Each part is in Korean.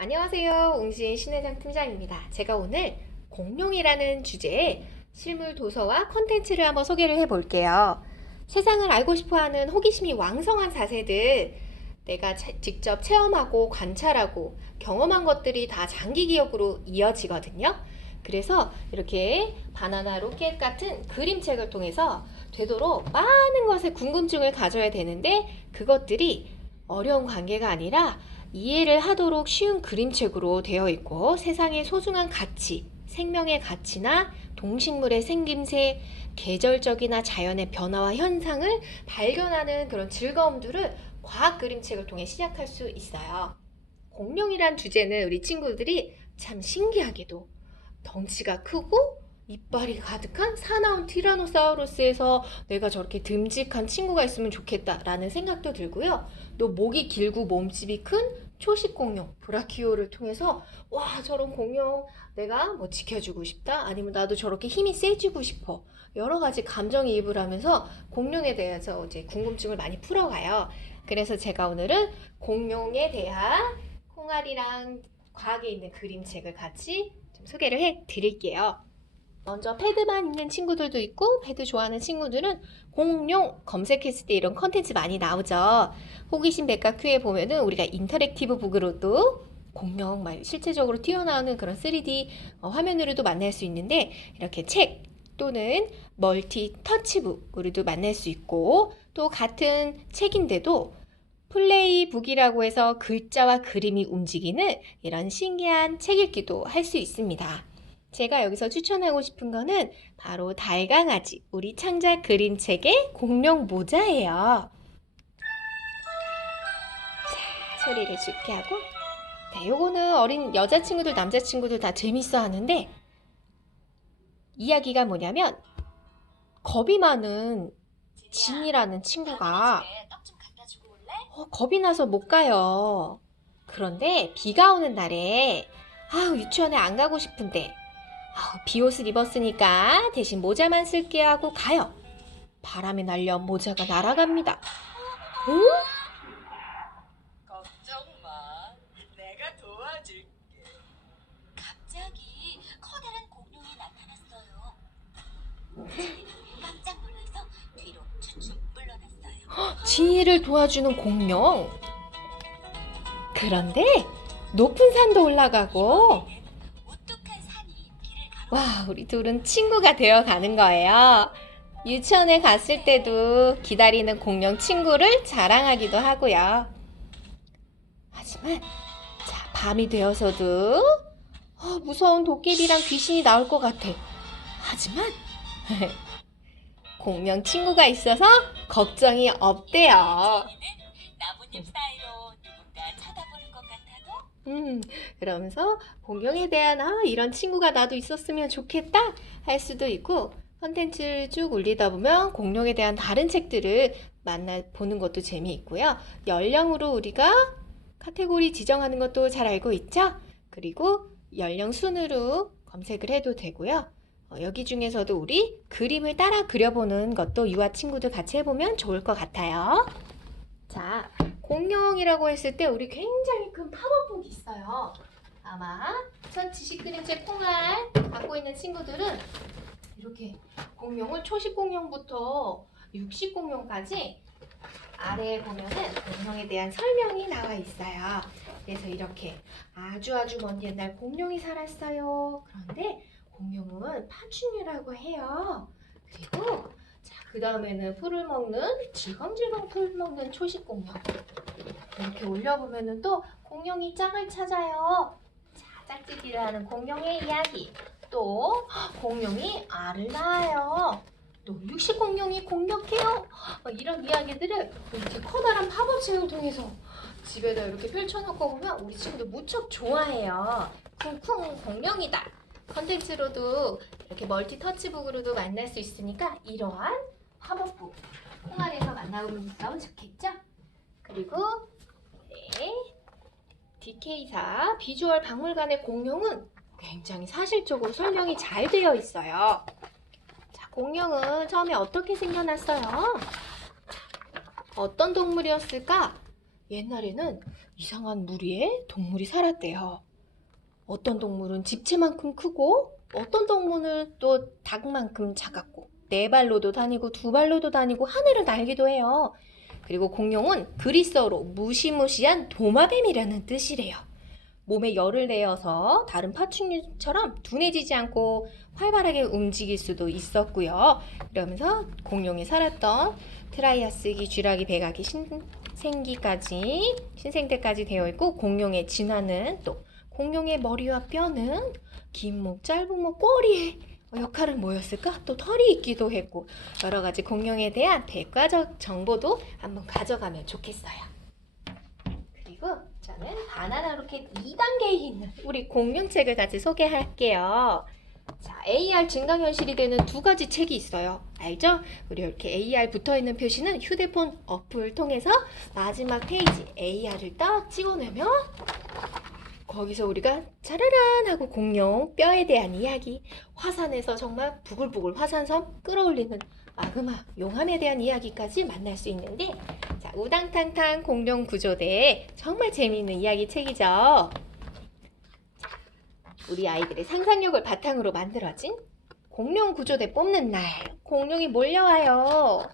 안녕하세요. 웅신 신회장 팀장입니다. 제가 오늘 공룡이라는 주제의 실물 도서와 컨텐츠를 한번 소개를 해볼게요. 세상을 알고 싶어하는 호기심이 왕성한 4세들, 내가 직접 체험하고 관찰하고 경험한 것들이 다 장기 기억으로 이어지거든요. 그래서 이렇게 바나나 로켓 같은 그림책을 통해서 되도록 많은 것에 궁금증을 가져야 되는데, 그것들이 어려운 관계가 아니라 이해를 하도록 쉬운 그림책으로 되어 있고, 세상의 소중한 가치, 생명의 가치나 동식물의 생김새, 계절적이나 자연의 변화와 현상을 발견하는 그런 즐거움들을 과학 그림책을 통해 시작할 수 있어요. 공룡이란 주제는 우리 친구들이 참 신기하게도 덩치가 크고 이빨이 가득한 사나운 티라노사우루스에서 내가 저렇게 듬직한 친구가 있으면 좋겠다라는 생각도 들고요. 또 목이 길고 몸집이 큰 초식 공룡 브라키오를 통해서 와, 저런 공룡 내가 뭐 지켜주고 싶다, 아니면 나도 저렇게 힘이 세지고 싶어, 여러 가지 감정이입을 하면서 공룡에 대해서 이제 궁금증을 많이 풀어가요. 그래서 제가 오늘은 공룡에 대한 콩알이랑 과학에 있는 그림책을 같이 좀 소개를 해 드릴게요. 먼저 패드만 있는 친구들도 있고, 패드 좋아하는 친구들은 공룡 검색했을 때 이런 컨텐츠 많이 나오죠. 호기심 백과 큐에 보면은 우리가 인터랙티브 북으로도 공룡 실제적으로 튀어나오는 그런 3D 화면으로도 만날 수 있는데, 이렇게 책 또는 멀티 터치북으로도 만날 수 있고, 또 같은 책인데도 플레이북이라고 해서 글자와 그림이 움직이는 이런 신기한 책 읽기도 할 수 있습니다. 제가 여기서 추천하고 싶은 거는 바로 달강아지, 우리 창작 그림책의 공룡 모자예요. 자, 소리를 죽게 하고. 네, 요거는 어린 여자친구들, 남자친구들 다 재밌어 하는데, 이야기가 뭐냐면, 겁이 많은 진이라는 친구가 겁이 나서 못 가요. 그런데 비가 오는 날에 유치원에 안 가고 싶은데 비옷을 입었으니까 대신 모자만 쓸게 하고 가요. 바람에 날려 모자가 날아갑니다. 응? 걱정 마. 내가 도와줄게. 갑자기 커다란 공룡이 나타났어요. 제니는 깜짝 놀라서 뒤로 추춤 물러났어요. 진이를 도와주는 공룡. 그런데 높은 산도 올라가고, 우뚝한 산이 길을 와, 우리 둘은 친구가 되어 가는 거예요. 유치원에 갔을 때도 기다리는 공룡 친구를 자랑하기도 하고요. 하지만 밤이 되어서도 무서운 도깨비랑 귀신이 나올 것 같아. 하지만 공룡 친구가 있어서 걱정이 없대요. 나뭇잎 사이로 누군가 쳐다보는 것 같아도 그러면서 공룡에 대한 이런 친구가 나도 있었으면 좋겠다 할 수도 있고, 컨텐츠를 쭉 올리다 보면 공룡에 대한 다른 책들을 보는 것도 재미있고요. 연령으로 우리가 카테고리 지정하는 것도 잘 알고 있죠? 그리고 연령 순으로 검색을 해도 되고요. 여기 중에서도 우리 그림을 따라 그려보는 것도 유아 친구들 같이 해보면 좋을 것 같아요. 자, 공룡이라고 했을 때 우리 굉장히 큰 팝업북이 있어요. 아마 전 지식 그림책 콩알 갖고 있는 친구들은 이렇게 공룡을 초식 공룡부터 육식 공룡까지 아래에 보면은 공룡에 대한 설명이 나와 있어요. 그래서 이렇게 아주 먼 옛날 공룡이 살았어요. 그런데 공룡은 파충류라고 해요. 그리고 그 다음에는 풀을 먹는, 질겅질겅 풀 먹는 초식 공룡. 이렇게 올려보면은 또 공룡이 짝을 찾아요. 자, 짝짓기를 하는 공룡의 이야기. 또 공룡이 알을 낳아요. 또 육식 공룡이 공격해요. 이런 이야기들을 이렇게 커다란 팝업책을 통해서 집에다 이렇게 펼쳐놓고 보면 우리 친구들 무척 좋아해요. 쿵쿵 공룡이다 컨텐츠로도 이렇게 멀티 터치북으로도 만날 수 있으니까 이러한 팝업북 콩알에서 만나보면 좋겠죠? 그리고 DK사 비주얼 박물관의 공룡은 굉장히 사실적으로 설명이 잘 되어 있어요. 자, 공룡은 처음에 어떻게 생겨났어요? 어떤 동물이었을까? 옛날에는 이상한 무리에 동물이 살았대요. 어떤 동물은 집채만큼 크고 어떤 동물은 또 닭만큼 작았고 네 발로도 다니고 두 발로도 다니고 하늘을 날기도 해요. 그리고 공룡은 그리스어로 무시무시한 도마뱀이라는 뜻이래요. 몸에 열을 내어서 다른 파충류처럼 둔해지지 않고 활발하게 움직일 수도 있었고요. 이러면서 공룡이 살았던 트라이아스기, 쥐라기, 백아기, 신생대까지 되어 있고 공룡의 진화는 또 공룡의 머리와 뼈는 긴 목, 짧은 목, 꼬리에 역할은 뭐였을까? 또 털이 있기도 했고 여러 가지 공룡에 대한 백과적 정보도 한번 가져가면 좋겠어요. 그리고 저는 바나나 로켓 2단계에 있는 우리 공룡책을 같이 소개할게요. 자, AR 증강현실이 되는 두 가지 책이 있어요. 알죠? 우리 이렇게 AR 붙어있는 표시는 휴대폰 어플 통해서 마지막 페이지 AR을 딱 찍어내면 거기서 우리가 짜라란 하고 공룡 뼈에 대한 이야기, 화산에서 정말 부글부글 화산섬 끌어올리는 마그마 용암에 대한 이야기까지 만날 수 있는데, 자, 우당탕탕 공룡 구조대 정말 재미있는 이야기 책이죠. 우리 아이들의 상상력을 바탕으로 만들어진 공룡 구조대 뽑는 날, 공룡이 몰려와요.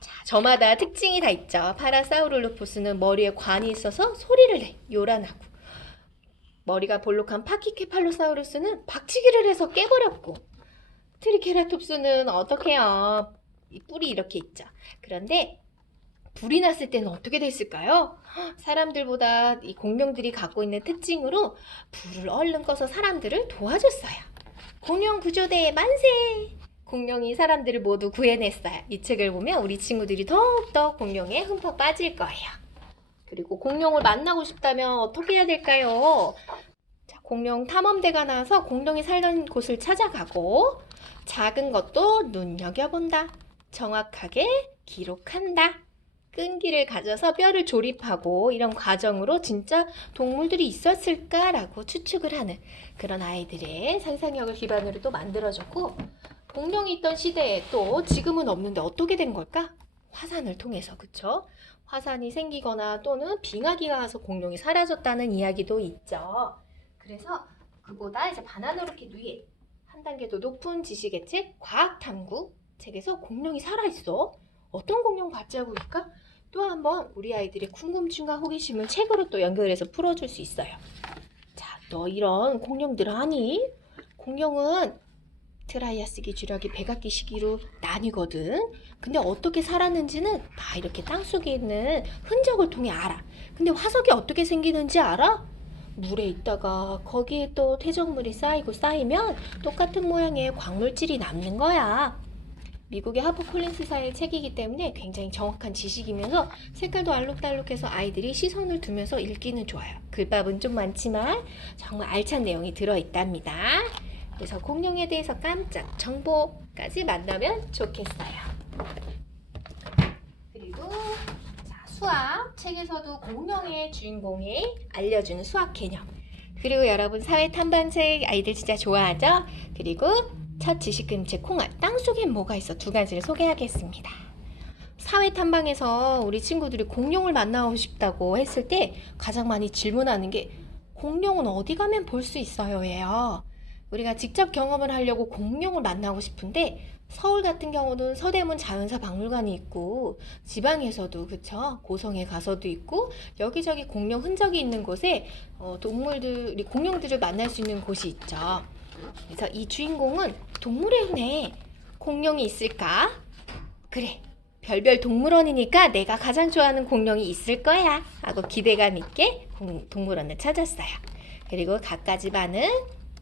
자, 저마다 특징이 다 있죠. 파라사우룰루푸스는 머리에 관이 있어서 소리를 내, 요란하고, 머리가 볼록한 파키케팔로사우루스는 박치기를 해서 깨버렸고, 트리케라톱스는 어떡해요? 이 뿔이 이렇게 있죠. 그런데 불이 났을 때는 어떻게 됐을까요? 사람들보다 이 공룡들이 갖고 있는 특징으로 불을 얼른 꺼서 사람들을 도와줬어요. 공룡 구조대 만세! 공룡이 사람들을 모두 구해냈어요. 이 책을 보면 우리 친구들이 더욱더 공룡에 흠뻑 빠질 거예요. 그리고 공룡을 만나고 싶다면 어떻게 해야 될까요? 자, 공룡 탐험대가 나와서 공룡이 살던 곳을 찾아가고 작은 것도 눈여겨본다. 정확하게 기록한다. 끈기를 가져서 뼈를 조립하고 이런 과정으로 진짜 동물들이 있었을까라고 추측을 하는 그런 아이들의 상상력을 기반으로 또 만들어졌고, 공룡이 있던 시대에 또 지금은 없는데 어떻게 된 걸까? 화산을 통해서, 그쵸? 화산이 생기거나 또는 빙하기가 와서 공룡이 사라졌다는 이야기도 있죠. 그래서 그보다 이제 바나나 로켓 위에 한 단계 더 높은 지식의 책 과학탐구 책에서 공룡이 살아있어. 어떤 공룡 발자국일까? 또 한번 우리 아이들의 궁금증과 호기심을 책으로 또 연결해서 풀어줄 수 있어요. 자, 너 이런 공룡들 아니? 공룡은 트라이아스기, 쥐라기, 백악기 시기로 나뉘거든. 근데 어떻게 살았는지는 다 이렇게 땅속에 있는 흔적을 통해 알아. 근데 화석이 어떻게 생기는지 알아? 물에 있다가 거기에 또 퇴적물이 쌓이고 쌓이면 똑같은 모양의 광물질이 남는 거야. 미국의 하퍼콜린스사의 책이기 때문에 굉장히 정확한 지식이면서 색깔도 알록달록해서 아이들이 시선을 두면서 읽기는 좋아요. 글밥은 좀 많지만 정말 알찬 내용이 들어있답니다. 그래서 공룡에 대해서 깜짝 정보까지 만나면 좋겠어요. 그리고 자, 수학 책에서도 공룡의 주인공이 알려주는 수학 개념, 그리고 여러분 사회 탐방책 아이들 진짜 좋아하죠? 그리고 첫 지식금책 콩알 땅속엔 뭐가 있어 두 가지를 소개하겠습니다. 사회 탐방에서 우리 친구들이 공룡을 만나고 싶다고 했을 때 가장 많이 질문하는 게 공룡은 어디 가면 볼 수 있어요? 예요. 우리가 직접 경험을 하려고 공룡을 만나고 싶은데 서울 같은 경우는 서대문 자연사 박물관이 있고 지방에서도 그쵸 고성에 가서도 있고 여기저기 공룡 흔적이 있는 곳에 동물들이 공룡들을 만날 수 있는 곳이 있죠. 그래서 이 주인공은 동물의 흔해 공룡이 있을까? 그래, 별별 동물원이니까 내가 가장 좋아하는 공룡이 있을 거야 하고 기대감 있게 동물원을 찾았어요. 그리고 갖가지 많은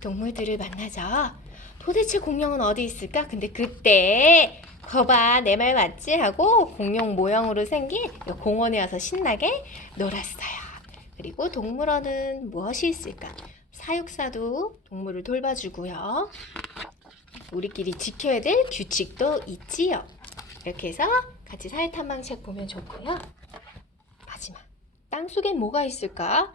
동물들을 만나죠. 도대체 공룡은 어디 있을까? 근데 그때 거봐 내 말 맞지? 하고 공룡 모형으로 생긴 공원에 와서 신나게 놀았어요. 그리고 동물원은 무엇이 있을까? 사육사도 동물을 돌봐주고요. 우리끼리 지켜야 될 규칙도 있지요. 이렇게 해서 같이 사회탐방책 보면 좋고요. 마지막, 땅속엔 뭐가 있을까?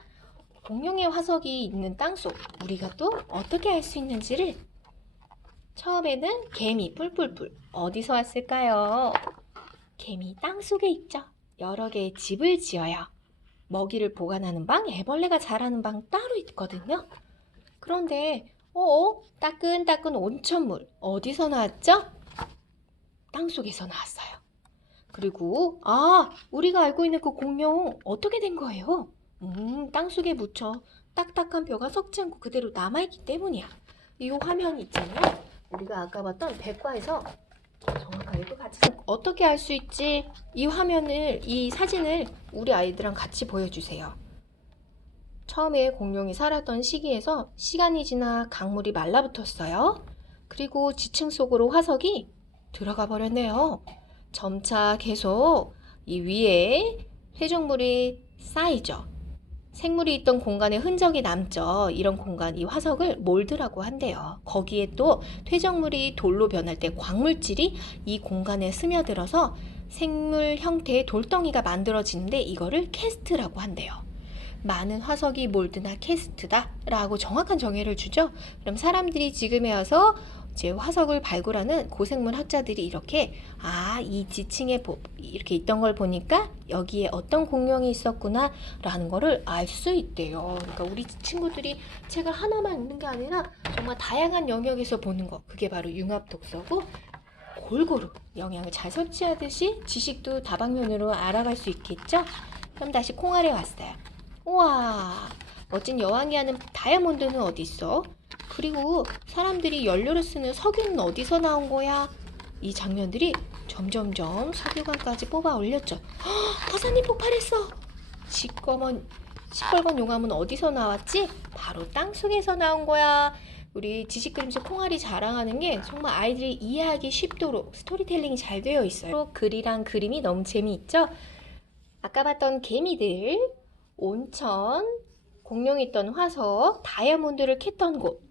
공룡의 화석이 있는 땅속, 우리가 또 어떻게 알 수 있는지를 처음에는 개미 뿔뿔뿔 어디서 왔을까요? 개미 땅속에 있죠. 여러 개의 집을 지어요. 먹이를 보관하는 방, 애벌레가 자라는 방 따로 있거든요. 그런데 따끈따끈 온천물 어디서 나왔죠? 땅속에서 나왔어요. 그리고 우리가 알고 있는 그 공룡 어떻게 된 거예요? 땅속에 묻혀 딱딱한 뼈가 썩지 않고 그대로 남아있기 때문이야. 이 화면 있잖아요. 우리가 아까 봤던 백과에서 정확하게 또 같이 어떻게 알 수 있지? 이 사진을 우리 아이들랑 같이 보여주세요. 처음에 공룡이 살았던 시기에서 시간이 지나 강물이 말라붙었어요. 그리고 지층 속으로 화석이 들어가 버렸네요. 점차 계속 이 위에 퇴적물이 쌓이죠. 생물이 있던 공간에 흔적이 남죠. 이런 공간, 이 화석을 몰드라고 한대요. 거기에 또 퇴적물이 돌로 변할 때 광물질이 이 공간에 스며들어서 생물 형태의 돌덩이가 만들어지는데 이거를 캐스트라고 한대요. 많은 화석이 몰드나 캐스트다 라고 정확한 정의를 주죠. 그럼 사람들이 지금에 와서 이제 화석을 발굴하는 고생물 학자들이 이렇게 이 지층에 이렇게 있던 걸 보니까 여기에 어떤 공룡이 있었구나 라는 거를 알 수 있대요. 그러니까 우리 친구들이 책을 하나만 읽는 게 아니라 정말 다양한 영역에서 보는 거, 그게 바로 융합 독서고, 골고루 영양을 잘 섭취하듯이 지식도 다방면으로 알아갈 수 있겠죠. 그럼 다시 콩알에 왔어요. 우와, 멋진 여왕이 하는 다이아몬드는 어디 있어? 그리고 사람들이 연료를 쓰는 석유는 어디서 나온 거야? 이 장면들이 점점점 석유관까지 뽑아 올렸죠. 화산이 폭발했어. 시뻘건 용암은 어디서 나왔지? 바로 땅속에서 나온 거야. 우리 지식 그림책 콩알이 자랑하는 게 정말 아이들이 이해하기 쉽도록 스토리텔링이 잘 되어 있어요. 글이랑 그림이 너무 재미있죠? 아까 봤던 개미들, 온천, 공룡이 있던 화석, 다이아몬드를 캤던 곳,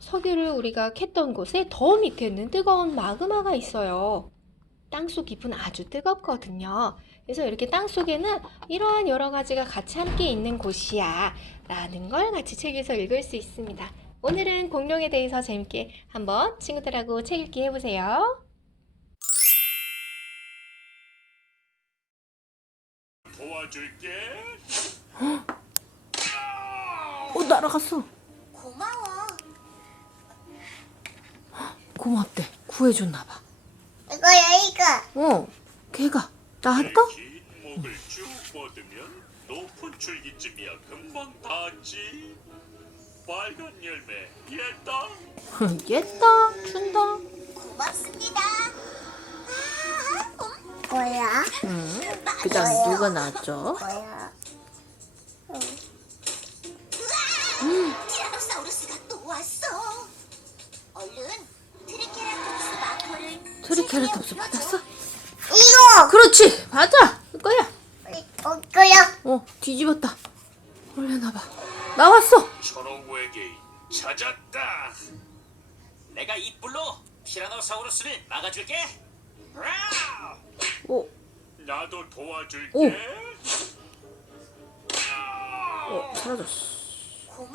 석유를 우리가 캤던 곳에 더 밑에는 뜨거운 마그마가 있어요. 땅속 깊은 아주 뜨겁거든요. 그래서 이렇게 땅속에는 이러한 여러 가지가 같이 함께 있는 곳이야 라는 걸 같이 책에서 읽을 수 있습니다. 오늘은 공룡에 대해서 재밌게 한번 친구들하고 책 읽기 해보세요. 도와줄게. 날아갔어. 고마워. 고맙대. 구해줬나봐. 이거. 걔가 나왔다? 긴 목을 쭉 뻗으면 높은 줄기쯤이야 금방 닿지. 빨간 열매 얘다. 얘다 준다. 고맙습니다. 뭐야? 그다음 누가 나왔죠? 뭐야? 티라노사우루스가 또 왔어. 얼른 트리케라톱스 마커를 트리케라톱스 받았어? 이거 그렇지, 맞아. 그거야. 이거야. 뒤집었다. 올려놔봐. 나왔어. 초록 외계인 찾았다. 내가 이 뿔로 티라노사우루스를 막아줄게. 라우! 오, 나도 도와줄게. 오. 사라졌어.